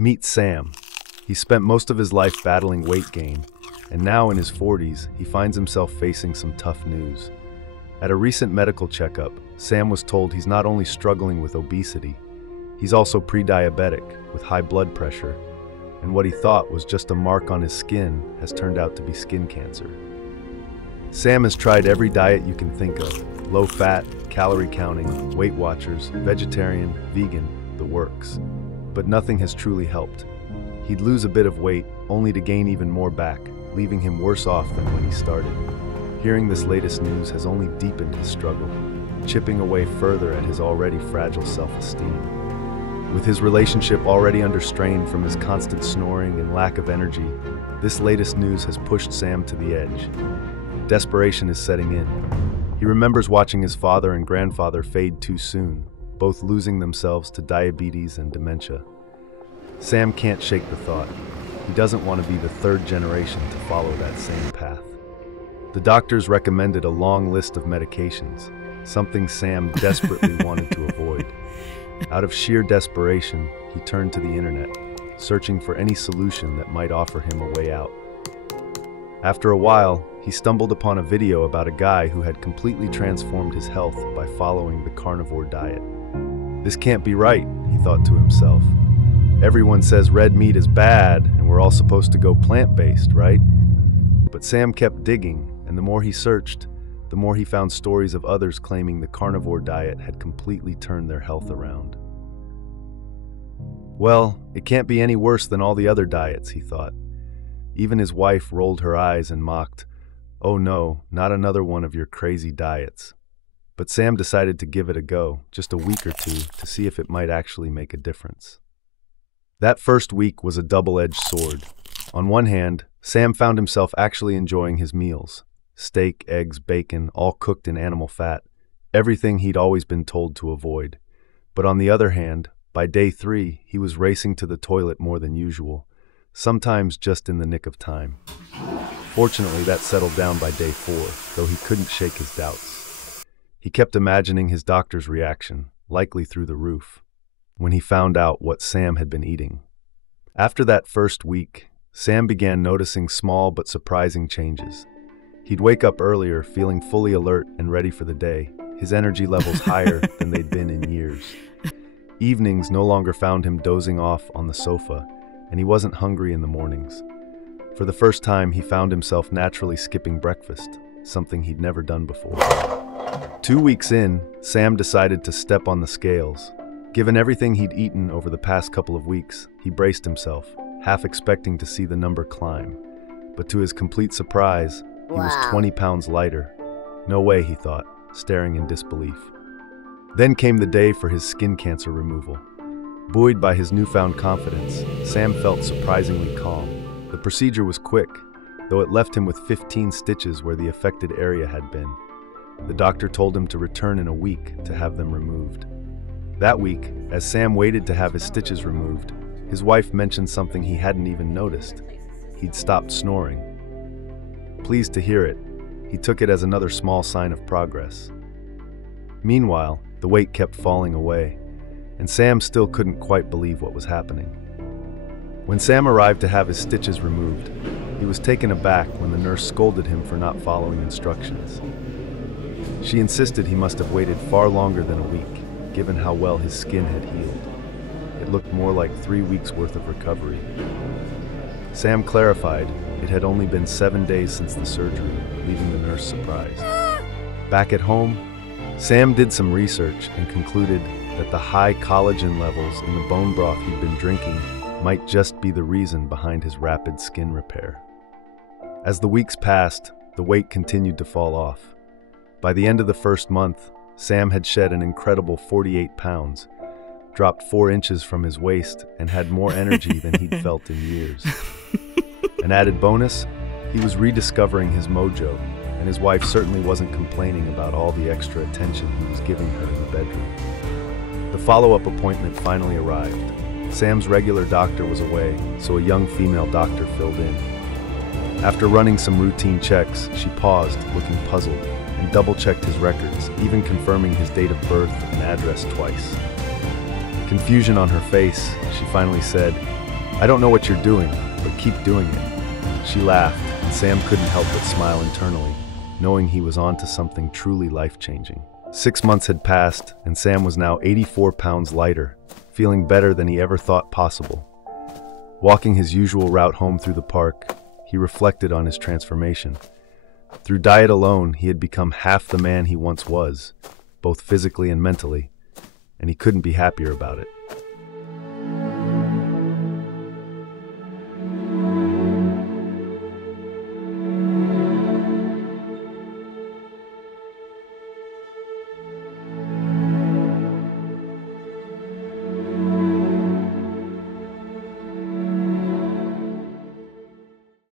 Meet Sam. He spent most of his life battling weight gain, and now in his 40s, he finds himself facing some tough news. At a recent medical checkup, Sam was told he's not only struggling with obesity, he's also pre-diabetic with high blood pressure, and what he thought was just a mark on his skin has turned out to be skin cancer. Sam has tried every diet you can think of: low fat, calorie counting, Weight Watchers, vegetarian, vegan, the works. But nothing has truly helped. He'd lose a bit of weight, only to gain even more back, leaving him worse off than when he started. Hearing this latest news has only deepened his struggle, chipping away further at his already fragile self-esteem. With his relationship already under strain from his constant snoring and lack of energy, this latest news has pushed Sam to the edge. Desperation is setting in. He remembers watching his father and grandfather fade too soon, both losing themselves to diabetes and dementia. Sam can't shake the thought. He doesn't want to be the third generation to follow that same path. The doctors recommended a long list of medications, something Sam desperately wanted to avoid. Out of sheer desperation, he turned to the internet, searching for any solution that might offer him a way out. After a while, he stumbled upon a video about a guy who had completely transformed his health by following the carnivore diet. This can't be right, he thought to himself. Everyone says red meat is bad and we're all supposed to go plant-based, right? But Sam kept digging, and the more he searched, the more he found stories of others claiming the carnivore diet had completely turned their health around. Well, it can't be any worse than all the other diets, he thought. Even his wife rolled her eyes and mocked, "Oh no, not another one of your crazy diets." But Sam decided to give it a go, just a week or two, to see if it might actually make a difference. That first week was a double-edged sword. On one hand, Sam found himself actually enjoying his meals. Steak, eggs, bacon, all cooked in animal fat, everything he'd always been told to avoid. But on the other hand, by day 3, he was racing to the toilet more than usual, sometimes just in the nick of time. Fortunately, that settled down by day 4, though he couldn't shake his doubts. He kept imagining his doctor's reaction, likely through the roof, when he found out what Sam had been eating. After that first week, Sam began noticing small but surprising changes. He'd wake up earlier, feeling fully alert and ready for the day, his energy levels higher than they'd been in years. Evenings no longer found him dozing off on the sofa, and he wasn't hungry in the mornings. For the first time, he found himself naturally skipping breakfast, something he'd never done before. 2 weeks in, Sam decided to step on the scales. Given everything he'd eaten over the past couple of weeks, he braced himself, half expecting to see the number climb. But to his complete surprise, he was 20 pounds lighter. No way, he thought, staring in disbelief. Then came the day for his skin cancer removal. Buoyed by his newfound confidence, Sam felt surprisingly calm. The procedure was quick, though it left him with 15 stitches where the affected area had been. The doctor told him to return in a week to have them removed. That week, as Sam waited to have his stitches removed, his wife mentioned something he hadn't even noticed. He'd stopped snoring. Pleased to hear it, he took it as another small sign of progress. Meanwhile, the weight kept falling away, and Sam still couldn't quite believe what was happening. When Sam arrived to have his stitches removed, he was taken aback when the nurse scolded him for not following instructions. She insisted he must have waited far longer than a week, given how well his skin had healed. It looked more like 3 weeks' worth of recovery. Sam clarified it had only been 7 days since the surgery, leaving the nurse surprised. Back at home, Sam did some research and concluded that the high collagen levels in the bone broth he'd been drinking might just be the reason behind his rapid skin repair. As the weeks passed, the weight continued to fall off. By the end of the first month, Sam had shed an incredible 48 pounds, dropped 4 inches from his waist, and had more energy than he'd felt in years. An added bonus, he was rediscovering his mojo, and his wife certainly wasn't complaining about all the extra attention he was giving her in the bedroom. The follow-up appointment finally arrived. Sam's regular doctor was away, so a young female doctor filled in. After running some routine checks, she paused, looking puzzled, and double-checked his records, even confirming his date of birth and address twice. Confusion on her face, she finally said, I don't know what you're doing, but keep doing it." She laughed, and Sam couldn't help but smile internally, knowing he was onto something truly life-changing. 6 months had passed, and Sam was now 84 pounds lighter, feeling better than he ever thought possible. Walking his usual route home through the park, he reflected on his transformation. Through diet alone, he had become half the man he once was, both physically and mentally, and he couldn't be happier about it.